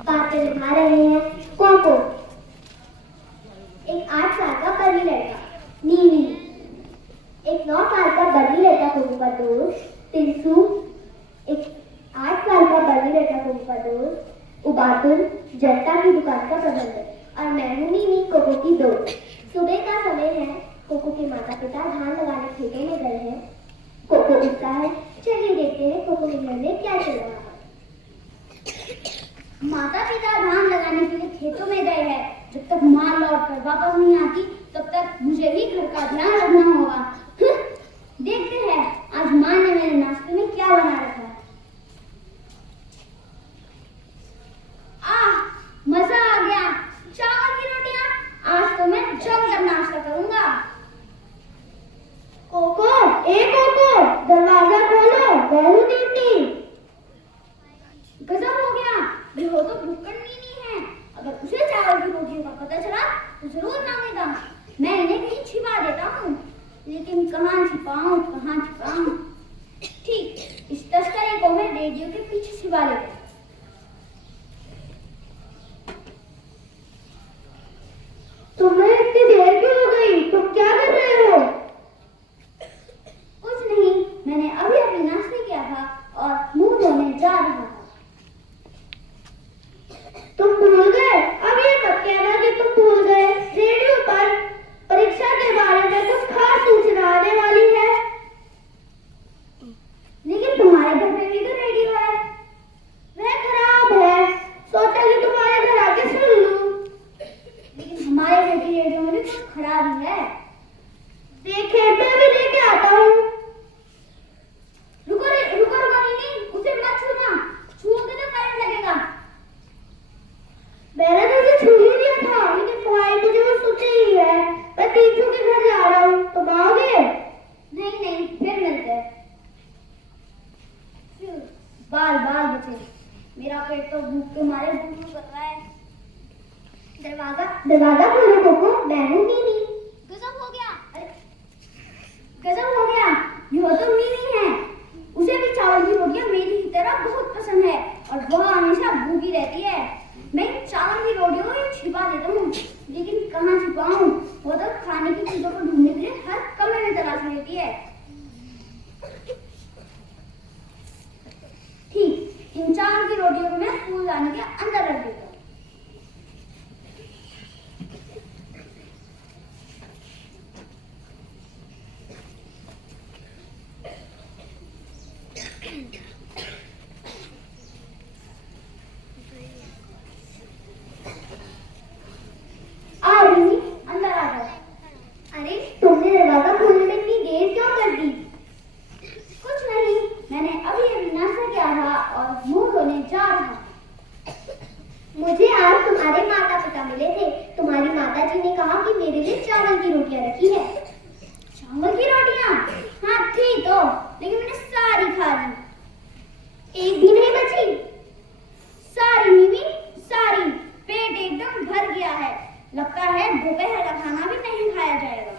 बातें निभा रहे हैं कोको। एक 8 साल का बर्मी लड़का नीनी, एक 9 साल का बर्मी लड़का कोको का दोस्त टिंसू, एक 8 साल का बर्मी लड़का कोको का दोस्त उबातुल, जनता की दुकान का प्रबंधक, और मैं हूँ नीनी, कोको की दोस्त। सुबह का समय है। कोको के माता पिता धान लगाने खेतों में गए हैं। कोको उठता है। चलिए देखते हैं कोको के घर में क्या चल रहा है। माता पिता धान लगाने के लिए खेतों में गए हैं। जब तक माँ लौट कर वापस नहीं आती तब तक मुझे ही घर का ध्यान रखना होगा। देखते हैं आज माँ ने मेरे नाश्ते में क्या बना रखा है। मजा आ गया, चावल की रोटियां। आज तो मैं जमकर नाश्ता करूंगा। कोको, ए कोको, दरवाजा खोलो, बहू नीनी। गजब हो गया, ये हो तो भुक्कड़ नीनी है। अगर उसे चावल की रोटियों का पता चला तो जरूर मांगेगा। मैं इन्हें कहीं छिपा देता हूँ, लेकिन कहाँ छिपाऊं, कहाँ छिपाऊं। ठीक, इस तस्करी को मैं रेडियो के पीछे छिपा लेता हूँ। तुम्हें इतनी देर क्यों हो गई? तुम क्या कर रहे हो? कुछ नहीं, मैंने अभी अभी नाश्ता किया था और मुंह धोने जा रहा था। तुम भूल गए? अब ये मत कहना कि तुम भूल गए। रेडियो पर परीक्षा के बारे में कुछ खास सूचना आने वाली है। लेकिन तुम्हारे घर में भी तो रेडियो है। वह खराब है, सोचा कि तुम्हारे घर आके सुन लूं। लेकिन हमारे घर की रेडियो में भी कुछ खराबी है। देखे, मैं भी लेके आता हूँ। रुको नीनी, उसे मत छूना। छूओगे तो करंट लगेगा। मैंने तो उसे छू ही दिया था, लेकिन तुम्हारी मुझे वो सुनते ही है। मैं टीचू के घर जा रहा हूँ, तुम आओगे? नहीं, फिर मिलते हैं। बाल बचे। मेरा पेट तो भूख के मारे गुड़गुड़ कर रहा है। दरवाजा खोलो कोको, मैं हूँ नीनी। गजब हो गया, यह तो नीनी है। उसे भी चावल की रोटियां मेरी की तरह बहुत पसंद है और वह हमेशा भूखी रहती है। मैं चावल की रोटियों को छिपा देता हूँ, लेकिन कहाँ छिपाऊं? वो तो खाने की चीजों को ढूंढने के लिए हर कमरे में तलाश लेती है। ठीक, इन चावल की रोटियों को मैं फूलदानी के अंदर रख देता हूँ। अंदर आ जाओ। अरे, तुमने दरवाजा खोलने में इतनी देर क्यों कर दी? कुछ नहीं, मैंने अभी नाश्ता किया था और मुंह धोने जा रहा। मुझे आज तुम्हारे माता पिता मिले थे। तुम्हारी माता जी ने कहा कि मेरे लिए चावल की रोटियां रखी है। चावल की रोटियां? हाँ थी तो, लेकिन मैंने सारी खा ली। एक भी नहीं बची। सारी मीमी, सारी। पेट एकदम भर गया है। लगता है दोपहर का खाना भी नहीं खाया जाएगा।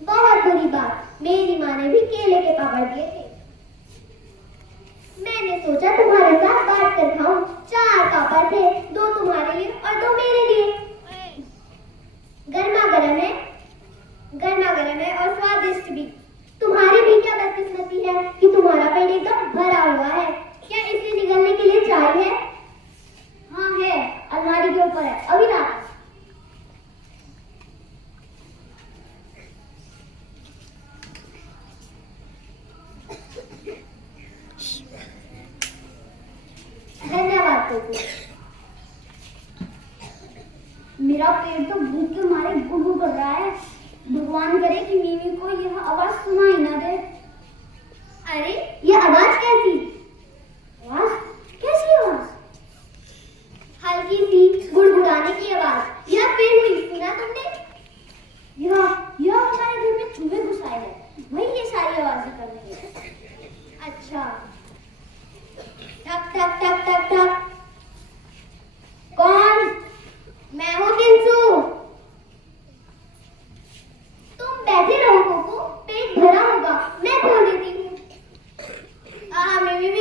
बहुत बुरी बात, मेरी माँ ने भी केले के पापड़ दिए थे। मैंने सोचा तुम्हारे साथ बांट कर खाऊं। 4 पापड़ थे, 2 तुम्हारे लिए और 2 मेरे लिए। गर्मा गर्म है और स्वादिष्ट भी। तुम्हारी भी क्या बदकिस्मती है कि तुम्हारा पेट एकदम भरा हुआ है। क्या इसे निगलने के लिए चाय है? हाँ है, अलमारी के ऊपर है, अभी ला। धन्यवाद कोको। मेरा पेट तो भूख के मारे गुड़गुड़ कर रहा है। भगवान करे कि मीमी को यह आवाज सुनाई ना दे। अरे, यह आवाज कैसी? कैसी आवाज? हल्की सी गुड़गुड़ाने की आवाज। यह फिर हुई, सुना तुमने? यह हमारे घर में चूहे घुस आए हैं, वही ये सारी आवाजें कर रही है। अच्छा। टक टक टक टक टक। कौन? मैं हूँ टिंसू। तुम बैठे रहो कोको, पेट भरा होगा, मैं खोल देती हूँ। मेरी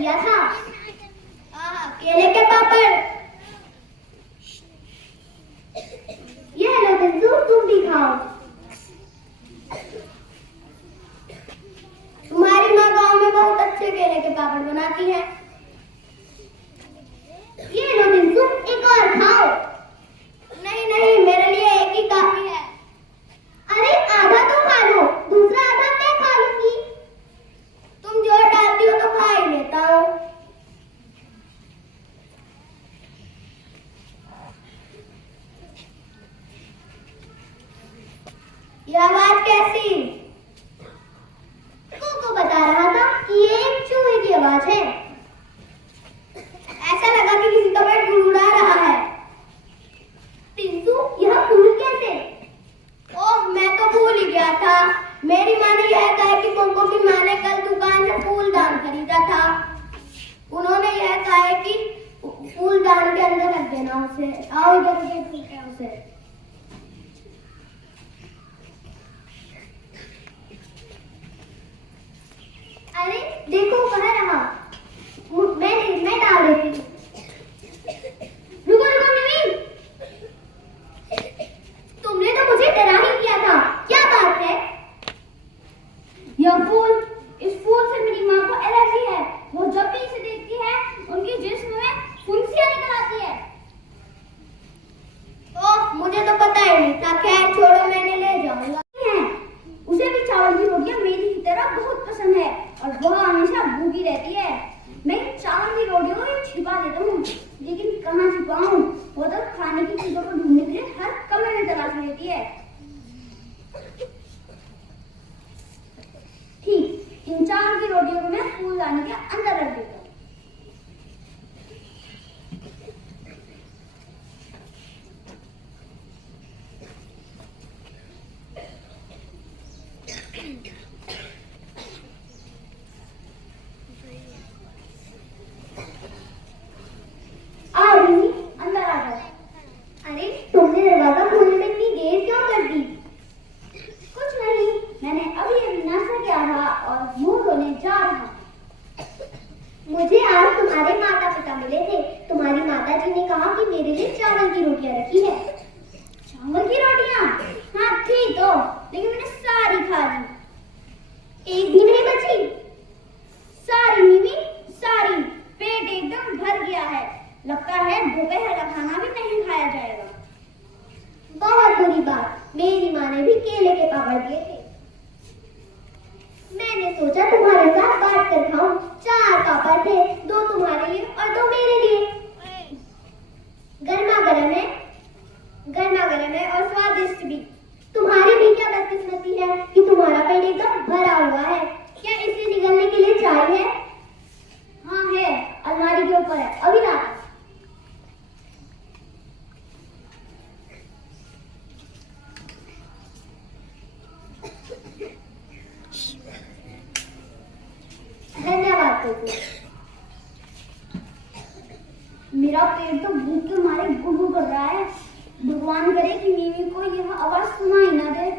किया था। केले के पापड़। ये लो बिंदु, तुम भी खाओ। तुम्हारी माँ गांव में बहुत अच्छे केले के पापड़ बनाती है। ये लो बिंदु, एक और खाओ। नहीं नहीं, मेरे लिए एक ही काफी है। अरे आधा तो खा लो, दूसरा आधा मैं खा लूंगी। तुम जो डालती हो तो खा ही लेता हूँ। यह आवाज कैसी? को बता रहा था कि ये एक चूहे की आवाज है। ऐसा लगा कि किसी का पेट गुड़गुड़ा रहा है। पिंटू, यह फूल कैसे? ओह, मैं तो भूल ही गया था। मेरी माँ ने यह कहा कि कोको की माँ ने कल दुकान से फूलदान खरीदा था। उन्होंने यह कहा है कि फूलदान के अंदर रख देना उसे। आओ इधर देखते उसे। अरे देखो, कहाँ रहा? मैं डाल देती हूँ। रुको रुको मिमी, तुमने तो मुझे डरा ही दिया था। क्या बात है? यह फूल, इस फूल से मेरी माँ को एलर्जी है। वो जब भी इसे देखती है उनकी जिस्म में फुंसियाँ निकल आती है। ओह, मुझे तो पता ही नहीं था। खैर छोड़ो, मैंने ले जाऊंगा। उसे भी चावल की रोटियां मेरी की तरह बहुत पसंद है और वह हमेशा भूखी रहती है। मैं चावल की रोटियों को छिपा देता हूँ, लेकिन कहाँ छिपाऊं? वो तो खाने की चीजों को ढूंढने के लिए हर कमरे में तलाश लेती है। ठीक, इन चावल की रोटियों को मैं फूलदानी के अंदर रख देता हूँ। अंदर आ जाओ। अरे तुमने दरवाजा खोलने में इतनी देर क्यों कर दी? कुछ नहीं, मैंने अभी नाश्ता किया था और मुंह धोने जा रहा। मुझे आज तुम्हारे माता पिता मिले थे। तुम्हारी माता जी ने कहा कि मेरे लिए चावल की रोटियां रखी है। चावल की रोटियां? हाँ थी तो, लेकिन मैंने सारी खा ली। एक भी नहीं बची। सारी मिमी, सारी। पेट एकदम भर गया है। लगता है दोपहर का खाना भी नहीं खाया जाएगा। बहुत बुरी बात। मेरी माँ ने भी केले के पापड़ दिए थे। मैंने सोचा तुम्हारे साथ बांट कर खाऊं। 4 पापड़ थे, 2 तुम्हारे लिए और 2 मेरे लिए। गर्मा गर्म है और स्वादिष्ट भी। तुम्हारी भी क्या बदकिस्मती है कि तुम्हारा पेट एकदम भरा हुआ है। क्या इसे निगलने के लिए चाय है? हाँ है, अलमारी के ऊपर है, अभी ला। धन्यवाद। मेरा पेट तो भूख के मारे गुड़गुड़ कर रहा है। भगवान करे कि मिमी को यह आवाज सुनाई ना दे।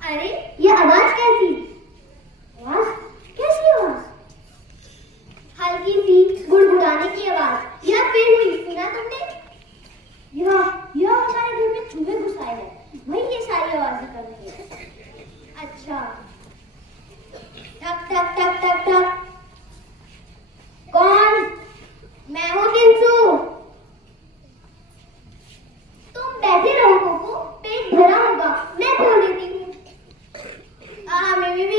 अरे यह आवाज कैसी? आवाज? कैसी आवाज? हल्की सी गुड़गुड़ाने की आवाज। यह फिर हुई, सुना तुमने? यह हमारे घर में चूहे घुस आए हैं, वही ये सारी आवाजें कर रही है। अच्छा। ठक ठक ठक ठक ठक। कौन? मैं हूँ टिंसू। तुम बैठे रहो कोको, पेट भरा होगा, मैं खोल देती हूँ। मिमी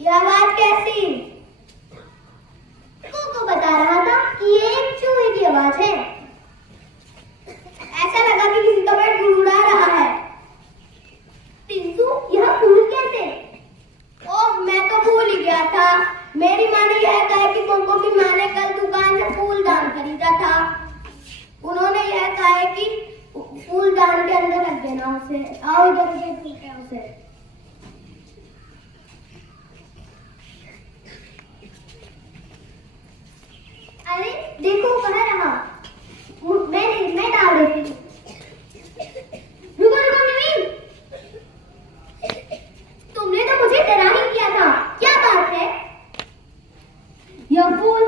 यह आवाज कैसी? को बता रहा था कि ये एक चूहे की आवाज है। ऐसा लगा कि किसी का पेट गुड़गुड़ा रहा है। टिंकू, यह फूल कैसे? ओह, मैं तो भूल ही गया था। मेरी माँ ने यह कहा कि कोको की माँ ने कल दुकान से फूलदान खरीदा था। उन्होंने यह कहा है कि फूलदान के अंदर रख देना उसे। आओ इधर देखते हैं उसे। अरे देखो, कहाँ रहा? मैं डाल देती हूँ। रुको रुको नवीन, तुमने तो मुझे डरा ही किया था। क्या बात है? यह फूल,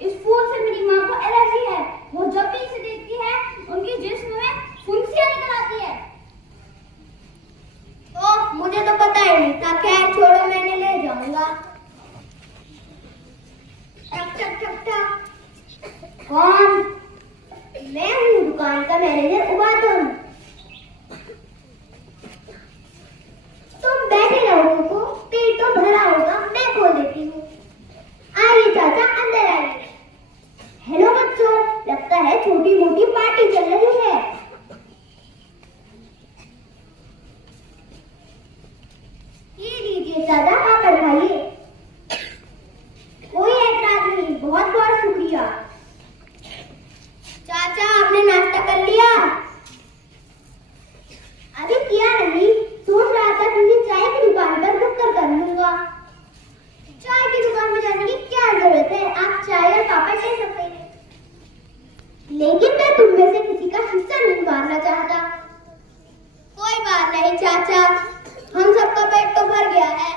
इस फूल से मेरी माँ को एलर्जी है। वो जब भी इसे देखती है उनके जिस्म में फुंसियाँ निकल आती है। ओह, मुझे तो पता ही नहीं था। खैर छोड़ो, मैंने ले जाऊंगा। ठक ठक ठक ठक। कौन? मैं हूँ दुकान का मैनेजर उबातुन। तुम बैठे रहो को, पेट तो भरा होगा, मैं खोल देती हूँ। आइए चाचा, अंदर आइए। हेलो बच्चों, लगता है छोटी मोटी पार्टी चल रही है। ये लीजिए चाचा, आप बढ़ाइए। कोई ऐतराज नहीं, बहुत बहुत शुक्रिया। चाचा, आपने नाश्ता कर लिया? अभी किया नहीं, सोच रहा था किसी चाय की दुकान पर रुक कर लूंगा। चाय की दुकान में जाने की क्या जरूरत है? आप चाय और पापड़ ले सकते हैं। लेकिन मैं तुम में से किसी का हिस्सा नहीं मारना चाहता। कोई बात नहीं चाचा, हम सबका पेट तो भर गया है।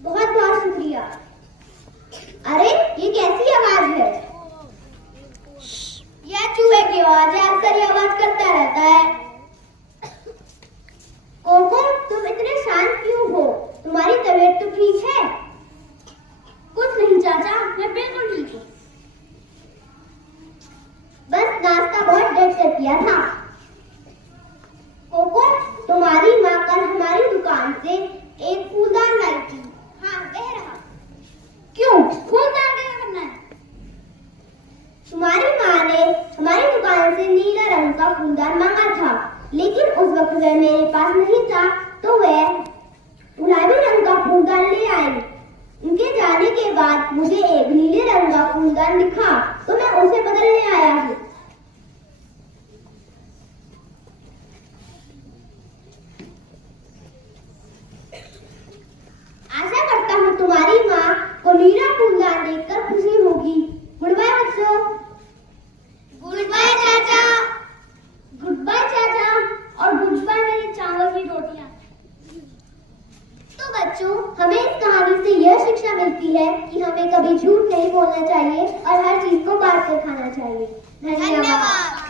बहुत बहुत शुक्रिया। अरे ये कैसी आवाज है? यह चूहे की आवाज है। अक्सर ये आवाज करता रहता है। कोको, तुम इतने शांत क्यों हो? तुम्हारी तबीयत तो ठीक है? कुछ नहीं चाचा, मैं बिल्कुल ठीक हूँ। बस नाश्ता बहुत देर से किया था। कोको, तुम्हारी माँ कल हमारी दुकान से एक फूलदान लाई थी। हाँ, वह रहा। क्यों? फूलदान क्या करना है? तुम्हारी माँ ने हमारी दुकान से नीला रंग का फूलदान मांगा था, लेकिन उस वक्त वह मेरे पास नहीं था, तो वह गुलाबी रंग का फूलदान ले आई। उनके जाने के बाद मुझे एक नीले रंग का फूलदान दिखा, तो मैं उसे बदलने आया हूँ। आशा करता हूँ तुम्हारी माँ को नीला फूलदान देखकर खुशी होगी। गुड बाय बच्चों। गुड बाय चाचा। गुड बाय चाचा, और गुड बाय मेरी चावल की रोटियां। तो बच्चों, हमें इस कहानी से यह शिक्षा मिलती है कि हमें कभी झूठ नहीं बोलना चाहिए और हर चीज को बांट कर खाना चाहिए। धन्यवाद।